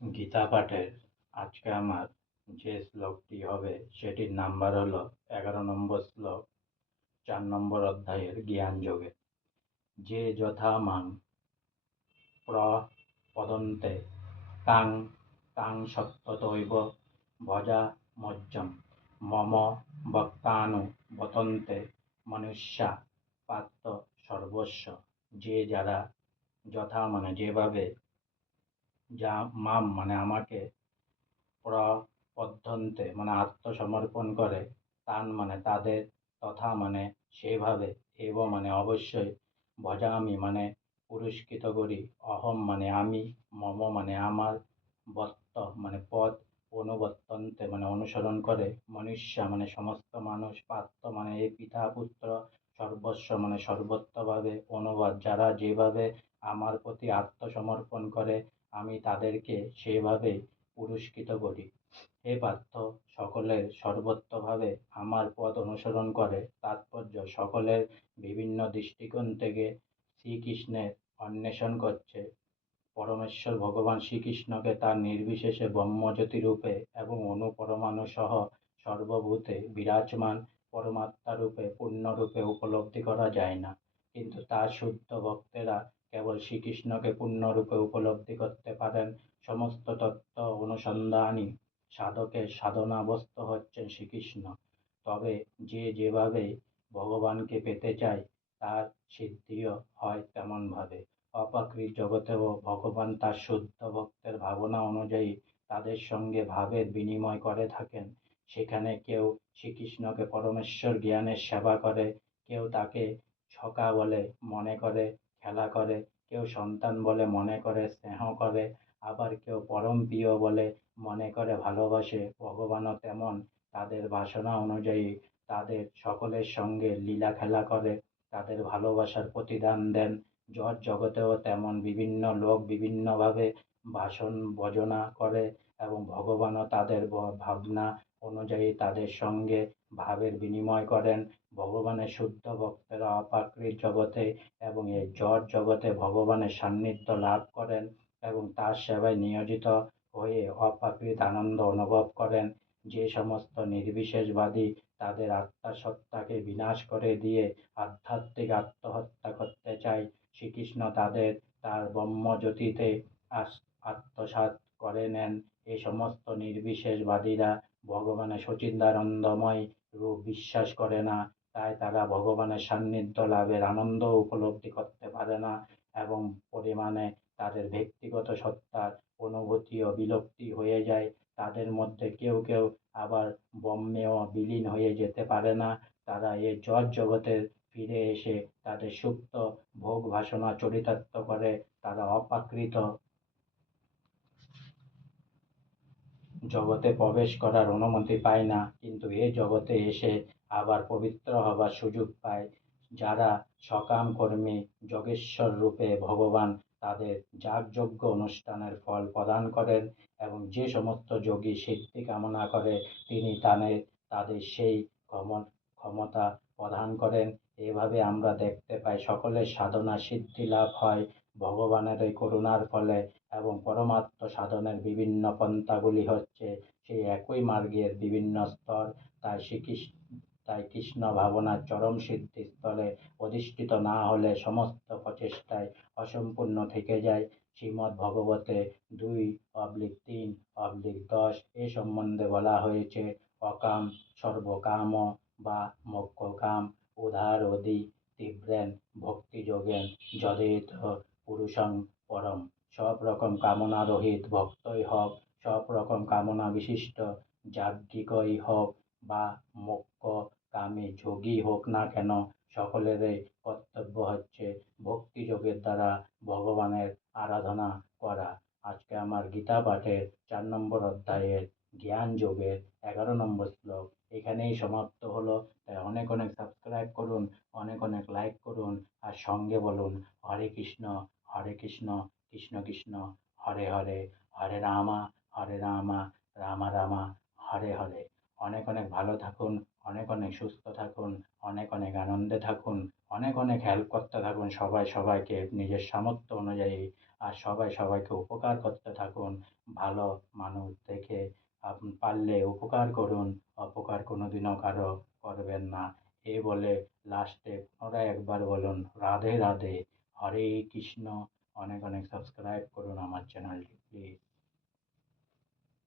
গীতা পাঠের আজকে আমার যে শ্লোকটি হবে সেটির নাম্বার হলো 11 নম্বর শ্লোক, 4 নম্বর অধ্যায়ের জ্ঞান যোগে। যে যথা মাং প্রপদন্তে তাং তাং সত্যতৈব ভজামহ্যম মম ভক্তানু বতন্তে মনুষ্যা পার্থ সর্বস্ব। যে যারা যথা মানে যেভাবে, যা মাম মানে আমাকে, প্রপদ্যন্তে মানে আত্মসমর্পণ করে, তান মানে তাদের, তথা মানে সেভাবে, এব মানে অবশ্যই, ভজামি মানে পুরস্কৃত করি, অহম মানে আমি, মম মানে আমার, বত্ত মানে পদ, অনুবর্তন্তে মানে অনুসরণ করে, মনুষ্য মানে সমস্ত মানুষ, পার্থ মানে এই পিতা পুত্র, সর্বস্ব মানে সর্বত্রভাবে, অনুবাদ যারা যেভাবে আমার প্রতি আত্মসমর্পণ করে আমি তাদেরকে সেভাবে পুরস্কৃত করি। হে পার্থ, সকলের সর্বত্রভাবে আমার পথ অনুসরণ করে। তাৎপর্য: সকলের বিভিন্ন দৃষ্টিকোণ থেকে শ্রীকৃষ্ণের অন্বেষণ করছে। পরমেশ্বর ভগবান শ্রীকৃষ্ণকে তার নির্বিশেষে ব্রহ্মজ্যোতি রূপে এবং অণু-পরমাণু সহ সর্বভূতে বিরাজমান পরমাত্মা রূপে পূর্ণরূপে উপলব্ধি করা যায় না, কিন্তু তার শুদ্ধ ভক্তেরা কেবল শ্রীকৃষ্ণকে পূর্ণরূপে উপলব্ধি করতে পারেন। সমস্ত তত্ত্ব অনুসন্ধানী সাধকের সাধনাবস্থ হচ্ছেন শ্রীকৃষ্ণ। তবে যে যেভাবে ভগবানকে পেতে চায় তার সিদ্ধিও হয় তেমনভাবে। অপ্রাকৃত জগতেও ভগবান তার শুদ্ধ ভক্তের ভাবনা অনুযায়ী তাদের সঙ্গে ভাবের বিনিময় করে থাকেন। সেখানে কেউ শ্রীকৃষ্ণকে পরমেশ্বর জ্ঞানের সেবা করে, কেউ তাকে সখা বলে মনে করে খেলা করে, কেউ সন্তান বলে মনে করে স্নেহ করে, আবার কেউ পরম প্রিয় বলে মনে করে ভালোবাসে। ভগবানও তেমন তাদের বাসনা অনুযায়ী তাদের সকলের সঙ্গে লীলা খেলা করে তাদের ভালোবাসার প্রতিদান দেন। জড় জগতেও তেমন বিভিন্ন লোক বিভিন্নভাবে বাসন ভজনা করে এবং ভগবানও তাদের ভাবনা অনুযায়ী তাদের সঙ্গে ভাবের বিনিময় করেন। ভগবানের শুদ্ধ ভক্তেরা অপ্রাকৃত জগতে এবং এই জড় জগতে ভগবানের সান্নিধ্য লাভ করেন এবং তার সেবায় নিয়োজিত হয়ে অপ্রাকৃত আনন্দ অনুভব করেন। যে সমস্ত নির্বিশেষবাদী তাদের আত্মসত্তাকে বিনাশ করে দিয়ে আধ্যাত্মিক আত্মহত্যা করতে চায়, শ্রীকৃষ্ণ তাদের তার ব্রহ্মজ্যোতিতে আত্মসাৎ করে নেন। এই সমস্ত নির্বিশেষবাদীরা ভগবানের সচ্চিদানন্দময় রূপ বিশ্বাস করে না, তাই তারা ভগবানের সান্নিধ্য লাভের আনন্দ উপলব্ধি করতে পারে না এবং পরিমাণে তাদের ব্যক্তিগত সত্তার অনুভূতিও বিলুপ্তি হয়ে যায়। তাদের মধ্যে কেউ কেউ আবার ব্রহ্মেও বিলীন হয়ে যেতে পারে না। তারা এই জড় জগতের ফিরে এসে তাদের সুপ্ত ভোগ বাসনা চরিতার্থ করে। তারা অপ্রাকৃত জগতে প্রবেশ করার অনুমতি পায় না, কিন্তু এ জগতে এসে আবার পবিত্র হবার সুযোগ পায়। যারা সকাম কর্মী যোগেশ্বর রূপে ভগবান তাদের যাগযজ্ঞ অনুষ্ঠানের ফল প্রদান করেন এবং যে সমস্ত যোগী সিদ্ধি কামনা করে তিনি তাদের সেই ক্ষমতা প্রদান করেন। এভাবে আমরা দেখতে পাই সকলের সাধনা সিদ্ধি লাভ হয় ভগবানের এই করুণার ফলে এবং পরমাত্ম সাধনের বিভিন্ন পন্থাগুলি হচ্ছে সেই একই মার্গের বিভিন্ন স্তর। তাই কৃষ্ণ ভাবনার চরম সিদ্ধিস্থলে অধিষ্ঠিত না হলে সমস্ত প্রচেষ্টায় অসম্পূর্ণ থেকে যায়। শ্রীমদ্ ভগবতে 2/3/10 এ সম্বন্ধে বলা হয়েছে, অকাম সর্বকাম বা মোক্ষকাম উদারোদি তীব্রেন ভক্তিযোগেন যদেত পুরুষং পরম। সব রকম কামনা রহিত ভক্তই হোক, সব রকম কামনা বিশিষ্ট যাজ্ঞিকই হোক বা মোক্ষ কামী যোগী হোক না কেন, সকলেরই কর্তব্য হচ্ছে ভক্তি যোগের দ্বারা ভগবানের আরাধনা করা। আজকে আমার গীতা পাঠের 4 নম্বর অধ্যায়ের জ্ঞান যোগের 11 নম্বর শ্লোক এখানেই সমাপ্ত হলো। তাই অনেক অনেক সাবস্ক্রাইব করুন, অনেক অনেক লাইক করুন আর সঙ্গে বলুন হরে কৃষ্ণ কৃষ্ণ কৃষ্ণ হরে হরে, হরে রামা রামা রামা হরে হরে। অনেক অনেক ভালো থাকুন, অনেক অনেক সুস্থ থাকুন, অনেক অনেক আনন্দে থাকুন, অনেক অনেক হেল্প করতে থাকুন সবাই সবাইকে নিজের সামর্থ্য অনুযায়ী, আর সবাই সবাইকে উপকার করতে থাকুন। ভালো মানুষ দেখে পারলে উপকার করুন, অপকার কোনোদিনও কারো করবেন না। এই বলে লাস্টে পুনরায় একবার বলুন রাধে রাধে, হরে কৃষ্ণ। অনেক অনেক সাবস্ক্রাইব করুন আমার চ্যানেলটি প্লিজ।